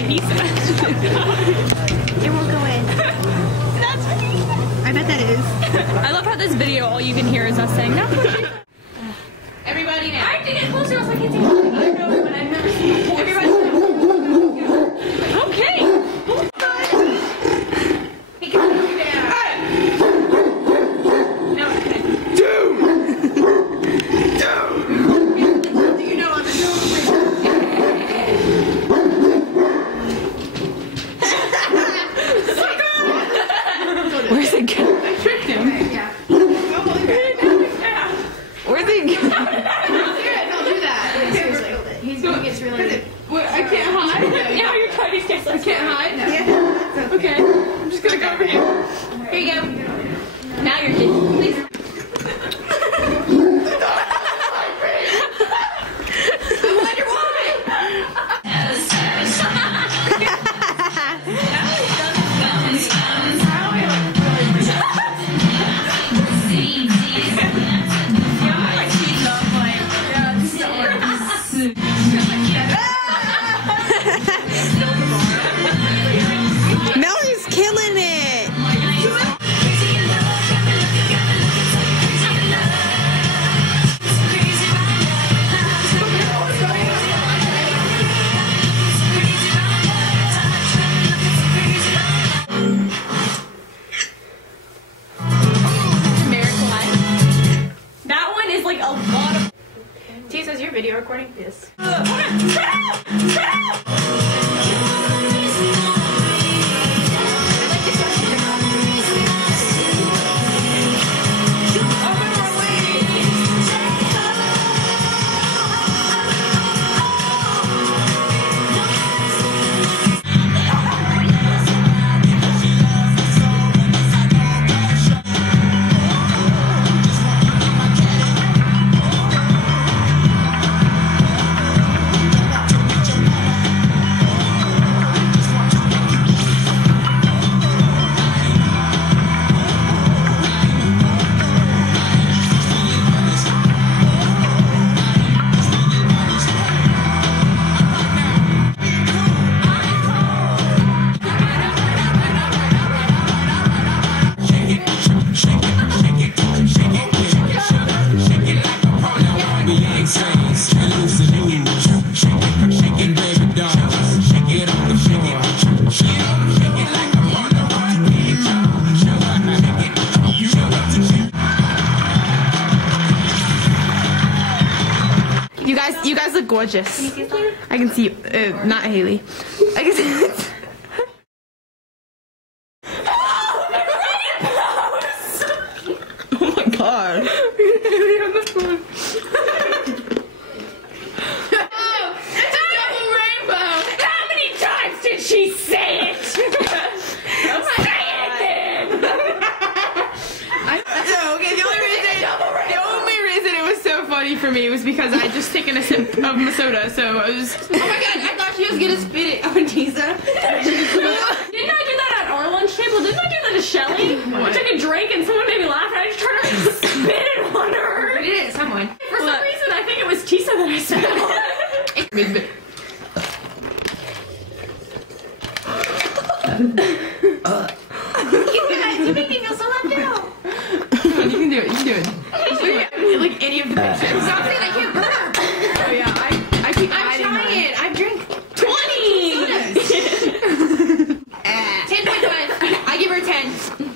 my pizza. It won't go in. That's me. I bet that is. I love how this video, all you can hear is us saying, "That's what pizza." Everybody now. I have to get closer else I can't take it. But I've never seen it before. Everybody. Okay. He can put you down. No, okay. Dude! Do you know I'm a Where's it going? I tricked him. Yeah. Where's it going? Don't do that. Seriously. He's doing it really. I can't hide. Now you're trying to stay. I can't hide. Yeah. Okay. I'm just gonna go over here. Here you go. Now you're getting. Please. I wonder why. Melanie's killing it. That one is like a lot of. T says your video recording this. You guys look gorgeous. Can you see something? I can see you. Not Haley. I can see it. Oh my god. How many times did she say it? For me, it was because I just taken a sip of my soda, so I was. Oh my god, I thought she was gonna spit it on Tisa. Didn't I do that at our lunch table? Didn't I do that to Shelly? I took a drink and someone made me laugh and I just tried to spit it on her. I did it, someone. For some reason, I think it was Tisa that I spit it on. You make me feel so left out. You can do it. You can do it. Like any of the pictures. Stop saying I can't burp. Oh yeah, I keep I'm trying. I drink 20! 10.5. I give her 10.